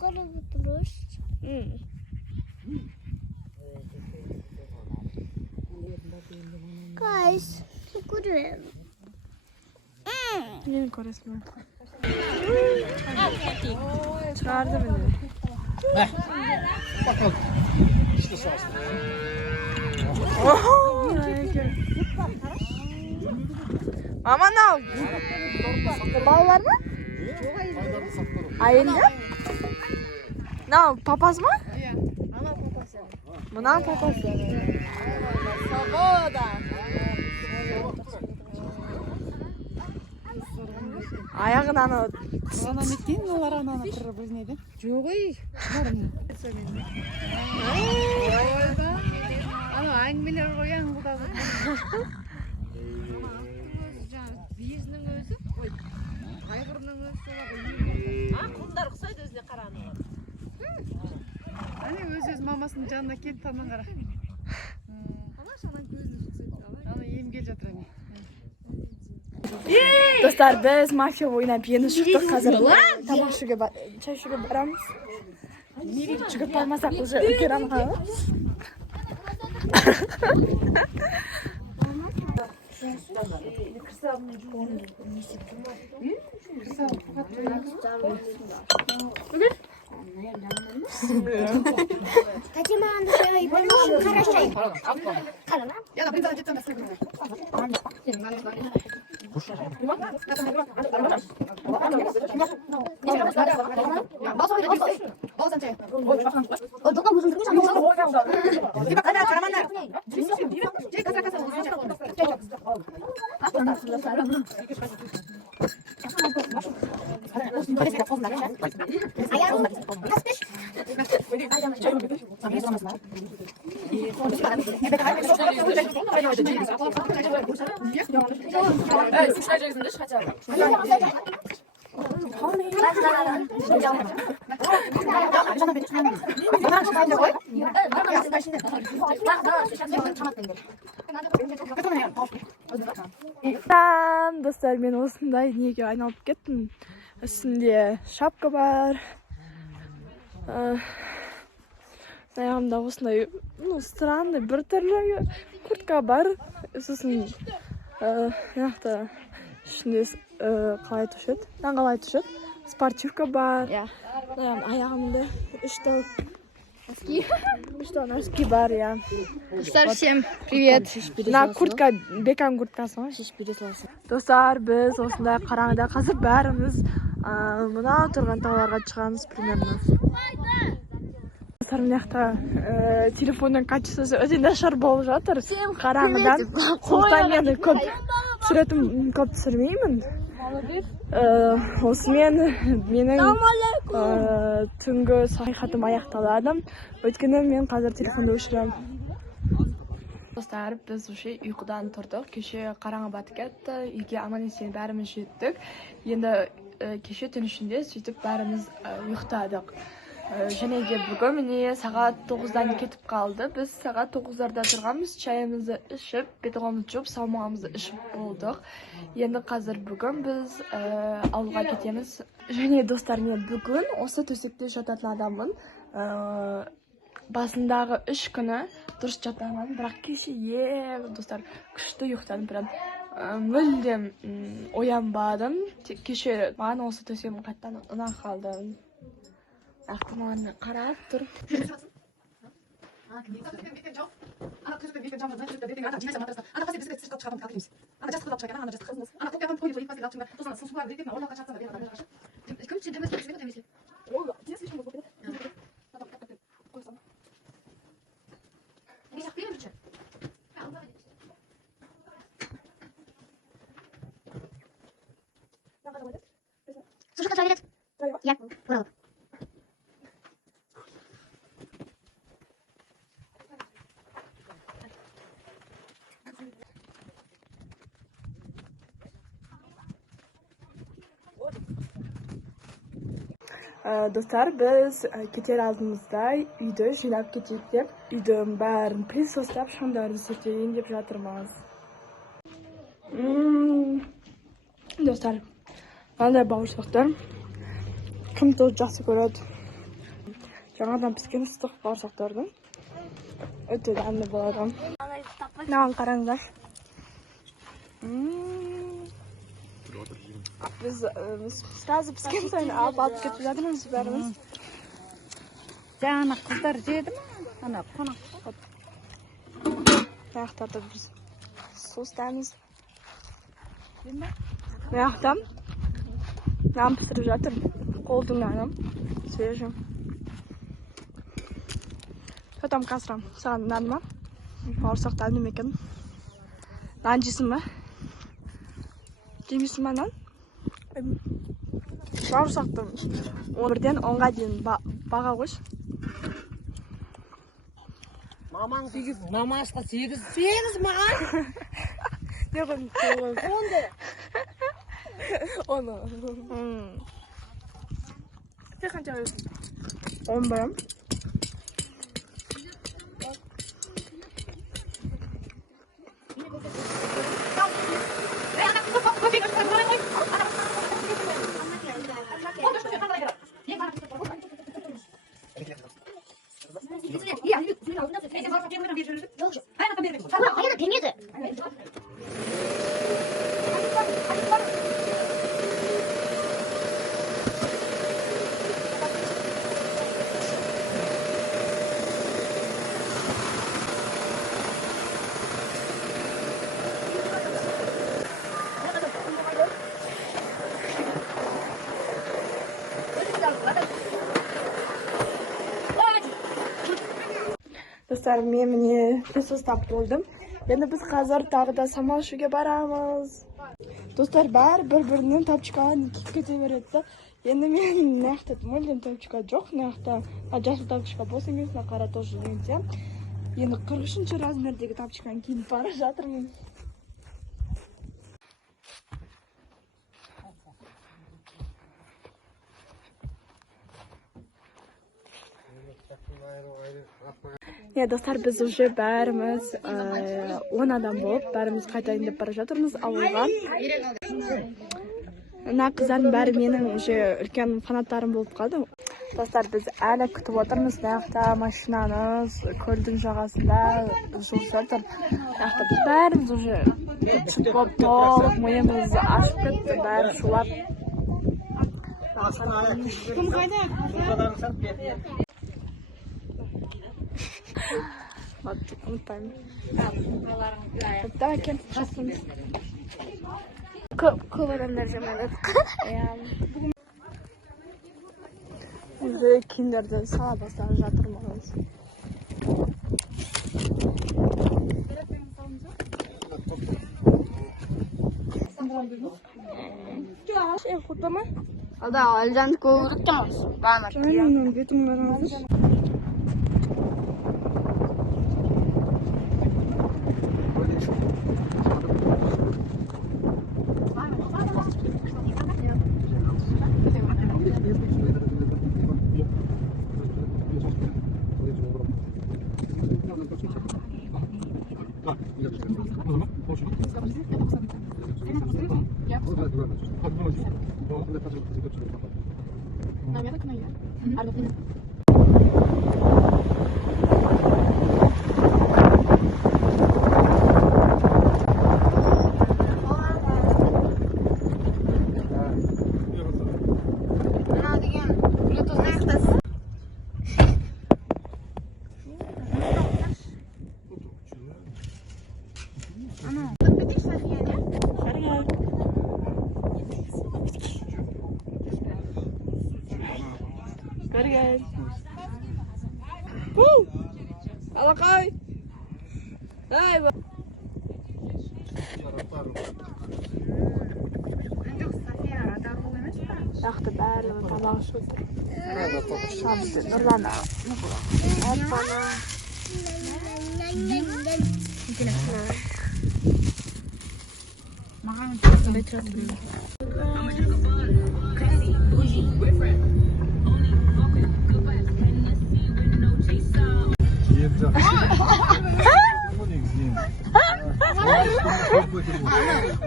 qarab o'tirish. Guys, look at him. Yeni koresmen. Çıkardı beni. Bakalım. İşte sağ olsun. Mama ne oldu? Bal var mı? Ayında? Ne oldu? Papaz mı? Bu ne papazı? Ayağından o. Ana metin olar anana kırır biz neydi? Yok ey. Ana angimeler koyan bu da. Biyizning o'zi, qo'y. Qayg'urning o'zi so'la. Ha, qullar qisaydi o'zine qarani. Ana o'z mamasının janına kelib tamam qara. Ana şanan ko'zini chiqsaydi. Ana yem kelib жатыр ana. Dostlar biz mafya o'ynab yeni chiqdik. Hozir tomoshaga chashuga boramiz. Chiqib qolmasak уже o'tiramiz. Kaçıman dışarı yapalım. Karışayım. Karana. Ya da bir tane cidden destek Dostlar men osындай неге айналып кеттім. Üstünde şapka var. Ayağımda osындай странный bir türlü kurtka var. Сосын мынакта ішінде қалай түшеді? Қалай түшеді? Спортивка бар. Аяғымда 3 носки бар, я. Dostlar всем привет. На куртка, бекан курткасы ғой, шешіп бере саласың. Достар, біз осындай қараңғыда қазір бәріміз мына тұрған тауларға шығамыз примерно. Достар, мынақта телефонның качествосы өте нашар болып жатыр. Қараңғыдан сондықтан мен көп түсірмеймін. Осымен менің түнгі саяхатым аяқталады. Өйткені мен қазір телефонды өшіремін. Достар, біз уже ұйқыдан тұрдық. Кеше қараңғы батып кетті. Үйге аман-есен бәріміз жеттік. Енді кеше түн ішінде сөйтіп бәріміз ұйықтадық. Женеге бүгін міне сағат 9-дан кетіп қалды. Біз сағат 9-дарда тұрғанбыз, чайымызды ішіп, бетонымызды жуып, салмағымызды ішіп болдық. Енді қазір бүгін біз ауылға кетеміз. Және достар, мен бүгін осы төсекте жататын адаммын. Басындағы 3 күні дұрыс жатамын, бірақ кеше достар күшті ұйықтадым, прям мүлдем оянбадым. Кеше маған осы төсегім қайттан ұнап қалды. Ақтымағына қарап тұр. Dostlar, biz keter aldığımızda үйді жинап кетейік деп, үйдің бәрін пылесостап, шамдарын сүртейін деп жатырмыз. Dostlar, қандай бауырсақтар кім жақсы көреді? Жаңадан піскен ыстық бауырсақтардың өте дәмді болады. Мынаған қараңдар. Biz сразу піскен сайын алып кетіп жатырмыз бәріміз. Жаңа қыздар жеді ме? Ана қонақ. Аяқтарда біз состаймыз. Аяқта нан пісіріп жатыр. Қолдың наны. Свежий. Что там, Касрам? Саған нан ма? Бауырсақ дәмді ме екен? Нан жейсің ба? Жемейсің ба нан? Бауырсақты 11-ден 10-ға дейін баға қойшы. Мамаң 8, мамашқа 8. 8 маған? Не қойым? 10. Сен қанша қойсың? 11. Dostlar, men mine tuz tap bo'ldim. Endi biz hozir tog'da samol shuga boramiz. Do'stlar, bir-birini topchiqani ketaveradi. Endi men naqta mo'ldan topchiqa yo'q, naqta ajasli topchiqa bo'lsangiz, naqara to'shlaysiz. Endi 43-razmerdagi topchiqani kiyib borib жатырмын. Ya dostlar, biz уже bәріміз 10 адам болып, bәріміз қайтайын деп бара жатырмыз ауылға. Мына қыздардың бәрі менің уже үлкен фанаттарым болып қалды. Достар, біз әлі күтіп отырмыз. Нақта машинамыз көлдің жағасында жүріп жатыр. Нақта біз бәріміз уже күтіп болып толық миымыз ашып кетті, бәрі шулап. Кім қайда? Unutmayın. Daha kendi çastınız. Kullananlar zamanı. Bize kinderden sağa basar yatırmalıyız. Şey kutlama. Alda aldan kovurttan. Bana. Aynen, bütün garantiz. Görüşürüz. Alakay. Hay. Yaxtı bərli tabağı şudur. Şamsı nurlana. Et bana. Mağan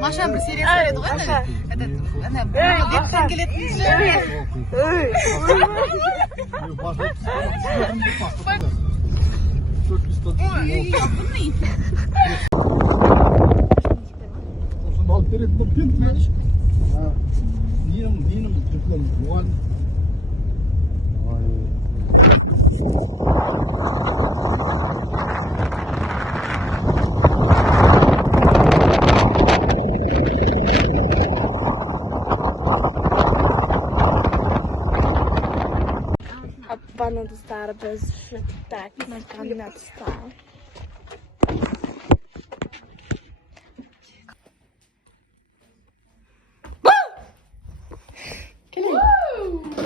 Маша бір серия сөйледі ғой ана келетін Başka çok istedim. Olsun alıp verin. Bu pint mi? Ha. Niyem diplom. Muan. Bana dostlar biz şu tak makamına dostlar.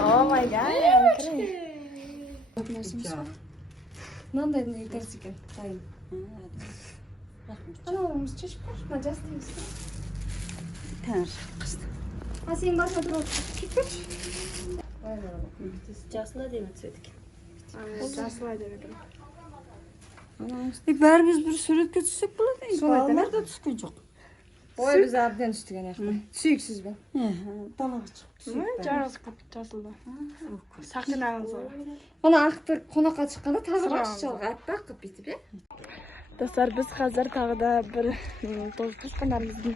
Oh my god. Мынандай нерсе экен. Дайын. Анамыз чечип коюшма, жастайбыз. А сен башка туруп кетпечи. Жасла деймін сөйтік. Жасылай деп екен. Бәріміз бір суретке түссек болады. Балалар да түскен жоқ. Ой, біз әбден түстік ана жақта. Сүйіксіз бе? Далаға шығып. Жарыс көп жасылды. Сақинаңыз ол. Мына ақты қонаққа шыққанда тағы бақшалға аппақ қып бүйтіп, Достар, біз қазір тағы да бір туысқандарымыздың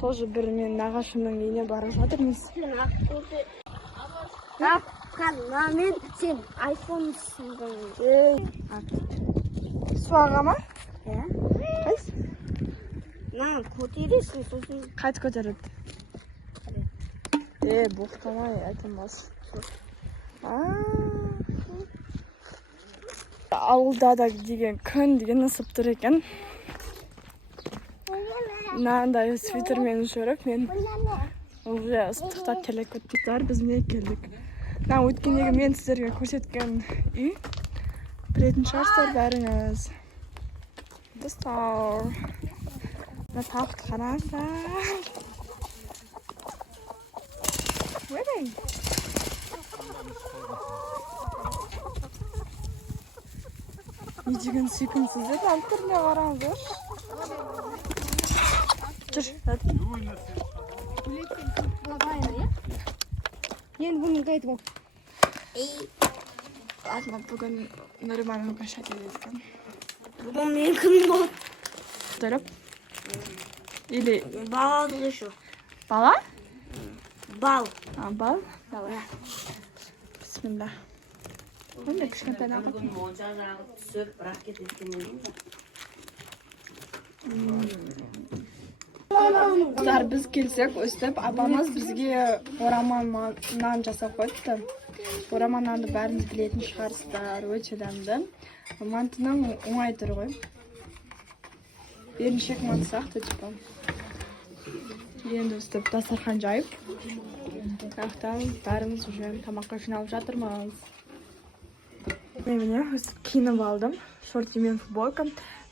тоже бір мен нағашымның үйіне барып жатырмыз. Мен сен айфонсың. Суаға ма? Иә. Қайсы? Мына көтересің сосын. Қайт көтереді. Боқтамай айтылмас. Ауылда да деген күн деген ысып тұр екен. Мынандай свитермен жүріп, мен уже ыстықтап келе көттіктер, біз не келдік. Өткендегі мен сіздерге көрсеткен үй. Білетін шығарсыздар бәріңіз. Достар. Мына тақты қараңыздар. Wedding. Не деген сүйкімсіздер, түріне қараңыздар. Жүр, Енді бұны қайтып ал. Бүгін Нұрманның қашат едеткен. Бүгін мен кім болды? Дұрып? Или Балдығы жоқ. бала? Бал. Бал? Давай. Бисмилlah. Онда кішкентай нағып. Бүгін монша жағы түсіп, бірақ кететкен едім. Біз келсек, өстіп, апамыз бізге ораман нан жасап қойыпты. Ораман нанды бәріміз білетін шығарсыздар, өте дәмді. Мантының оңай түрі ғой. Беріншек манты сияқты, типа. Енді өстіп, дастархан жайып. Ақтан бәріміз уже тамаққа жиналып жатырмыз. Міне, өстіп киініп алдым. Шорти мен футболка.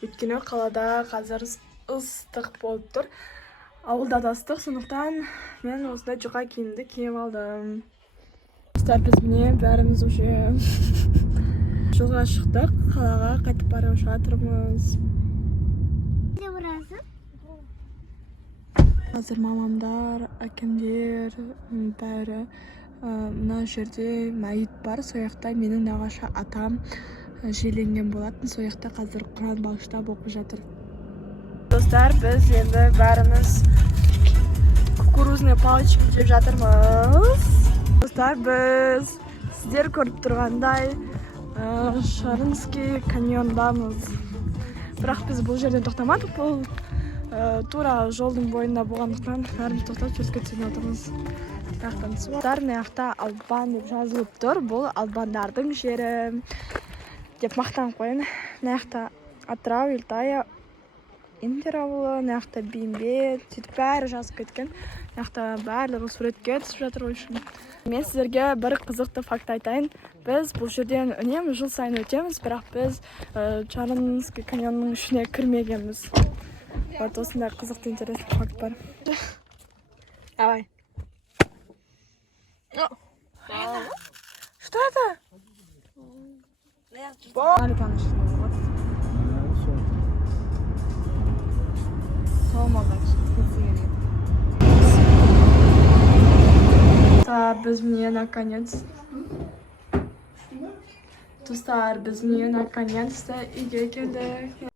Өйткені қалада қазір ыстық болып тұр. Ауылда да ыстық, сондықтан мен осындай жұқа киімді киіп алдым. Достар, біз міне бәріміз уже жолға шықтық. Қалаға қайтып бара жатырмыз. Не барасың? Қазір мамамдар, әкемдер, бәрі мына жерде мәйіт бар. Сояқта менің нағашы атам жерленген болатын. Сояқта қазір Құран бағыштап оқып жатыр. Достар, біз енді бәріміз кукурузный палочка жеп жатырмыз. Достар, біз сіздер көріп тұрғандай Шарынский каньондамыз. Бірақ біз бұл жерден тоқтамадық. Бұл тура жолдың бойында болғандықтан бәріміз тоқтап сөзге түсіп отырмыз. Достар, мына Албан деп жазылып тұр. Бұл албандардың жері деп мақтан қойын. Мына Атрау, Илтая, Индер ауылы, мына Бейімбет, сөйтіп бәрі жазып кеткен. Мына барлығы суретке түсіп жатыр үшін. Мен сіздерге бір қызықты факт айтайын. Біз бұл жерден үнемі жыл сайын өтеміз, бірақ біз Шарынский каньонның ішіне кірмегенбіз. Вот осындай қызықты интересный факт бар. Давай. Что это? Бали танышты. Біз мне наконец Dostlar, biz New Nakanyens'te uyga keldik.